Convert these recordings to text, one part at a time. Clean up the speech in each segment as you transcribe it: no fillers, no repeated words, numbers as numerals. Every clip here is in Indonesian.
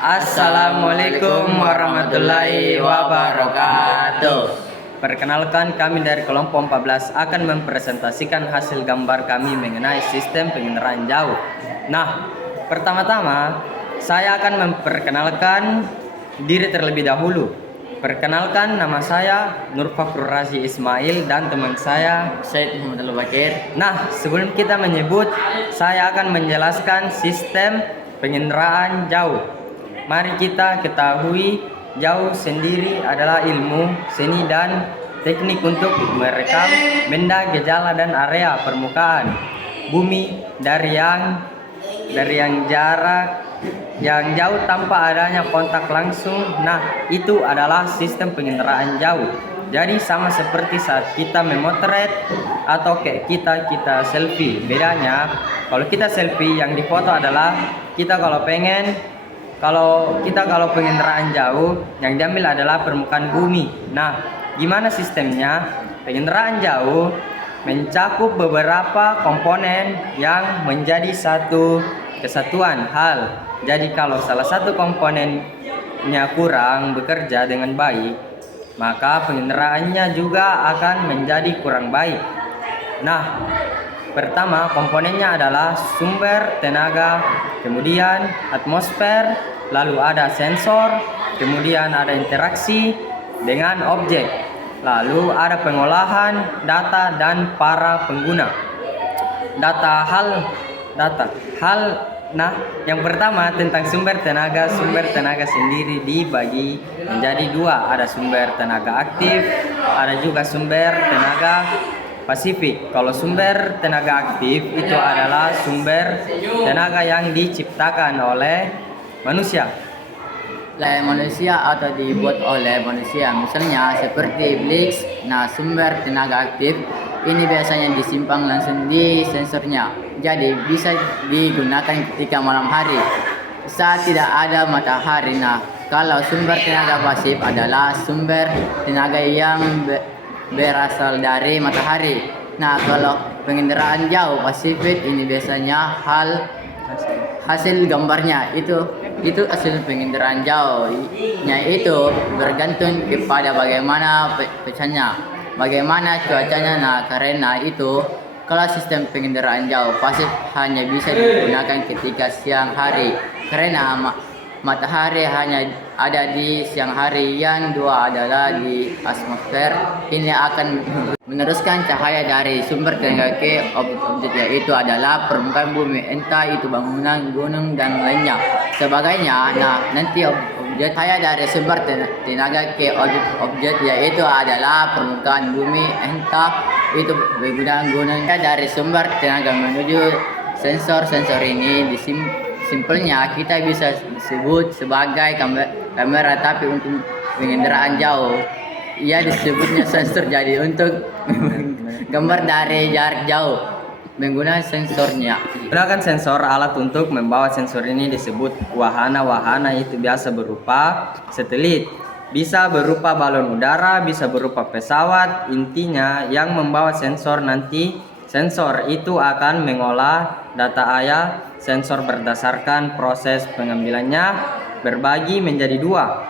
Assalamualaikum warahmatullahi wabarakatuh. Perkenalkan, kami dari kelompok 14 akan mempresentasikan hasil gambar kami mengenai sistem penginderaan jauh. Nah, pertama-tama saya akan memperkenalkan diri terlebih dahulu. Perkenalkan, nama saya Nur Fakhrul Razi Ismail dan teman saya Syed Muhammad Al-Bakir. Nah, sebelum kita menyebut, saya akan menjelaskan sistem penginderaan jauh. Mari kita ketahui, jauh sendiri adalah ilmu, seni, dan teknik untuk merekam benda, gejala, dan area permukaan bumi dari yang jarak yang jauh tanpa adanya kontak langsung. Nah, itu adalah sistem penginderaan jauh. Jadi sama seperti saat kita memotret atau kayak kita selfie. Bedanya, kalau kita selfie yang difoto adalah kita kalau penginderaan jauh yang diambil adalah permukaan bumi. Nah, gimana sistemnya? Penginderaan jauh mencakup beberapa komponen yang menjadi satu kesatuan hal. Jadi kalau salah satu komponennya kurang bekerja dengan baik, maka pengendaraannya juga akan menjadi kurang baik. Nah, pertama komponennya adalah sumber tenaga, kemudian atmosfer, lalu ada sensor, kemudian ada interaksi dengan objek, lalu ada pengolahan data dan para pengguna. Nah, yang pertama tentang sumber tenaga. Sumber tenaga sendiri dibagi menjadi dua. Ada sumber tenaga aktif, ada juga sumber tenaga pasifik. Kalau sumber tenaga aktif itu adalah sumber tenaga yang diciptakan oleh manusia. Atau dibuat oleh manusia, misalnya seperti Blix. Nah, sumber tenaga aktif ini biasanya disimpan langsung di sensornya, jadi bisa digunakan ketika malam hari saat tidak ada matahari. Nah, kalau sumber tenaga pasif adalah sumber tenaga yang berasal dari matahari. Nah, kalau penginderaan jauh pasifik ini biasanya hasil gambarnya itu hasil penginderaan jauh. Itu bergantung kepada bagaimana pecahnya, bagaimana cuacanya. Nah, karena itu kalau sistem penginderaan jauh pasif hanya bisa digunakan ketika siang hari, karena matahari hanya ada di siang hari. Yang dua adalah di atmosfer. Ini akan meneruskan cahaya dari sumber tenaga ke objek, yaitu adalah permukaan bumi, entah itu bangunan, gunung, dan lainnya sebagainya. Nah, nanti objek cahaya dari sumber tenaga ke objek yaitu adalah permukaan bumi, entah itu bangunan, gunung. Dari sumber tenaga menuju sensor ini simpelnya kita bisa sebut sebagai kamera, tapi untuk penginderaan jauh ia disebutnya sensor. Jadi untuk gambar dari jarak jauh menggunakan sensornya. Gunakan sensor. Alat untuk membawa sensor ini disebut wahana. Wahana itu biasa berupa satelit, bisa berupa balon udara, bisa berupa pesawat. Intinya yang membawa sensor nanti, sensor itu akan mengolah data ayah sensor berdasarkan proses pengambilannya berbagi menjadi dua.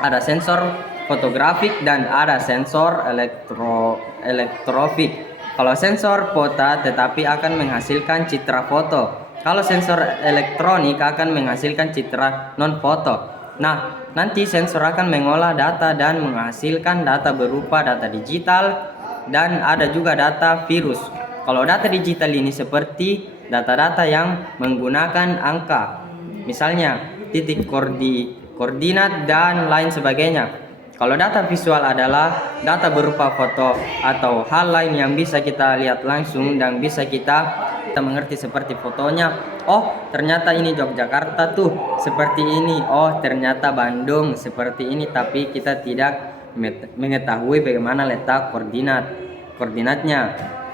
Ada sensor fotografik dan ada sensor elektrofik. Kalau sensor foto tetapi akan menghasilkan citra foto. Kalau sensor elektronik akan menghasilkan citra non foto. Nah, nanti sensor akan mengolah data dan menghasilkan data berupa data digital dan ada juga data virus. Kalau data digital ini seperti data-data yang menggunakan angka, misalnya titik koordinat dan lain sebagainya. Kalau data visual adalah data berupa foto atau hal lain yang bisa kita lihat langsung dan bisa kita mengerti seperti fotonya. Oh, ternyata ini Yogyakarta tuh seperti ini. Oh, ternyata Bandung seperti ini, tapi kita tidak mengetahui bagaimana letak koordinatnya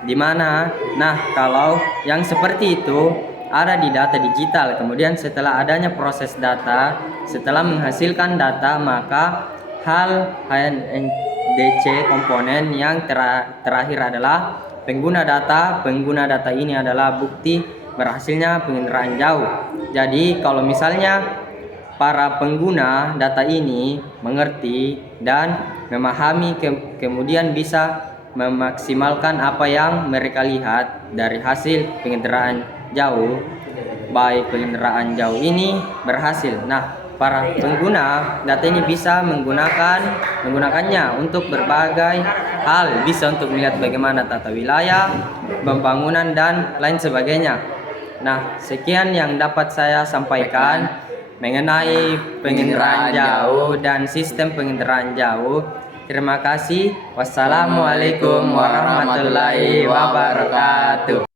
di mana. Nah, kalau yang seperti itu ada di data digital. Kemudian setelah adanya proses data, setelah menghasilkan data, maka HNDC komponen yang terakhir adalah pengguna data. Pengguna data ini adalah bukti berhasilnya penginderaan jauh. Jadi kalau misalnya para pengguna data ini mengerti dan memahami, kemudian bisa memaksimalkan apa yang mereka lihat dari hasil penginderaan jauh. Baik penginderaan jauh ini berhasil. Nah, para pengguna data ini bisa menggunakannya untuk berbagai hal, bisa untuk melihat bagaimana tata wilayah, pembangunan dan lain sebagainya. Nah, sekian yang dapat saya sampaikan mengenai penginderaan jauh dan sistem penginderaan jauh. Terima kasih. Wassalamualaikum warahmatullahi wabarakatuh.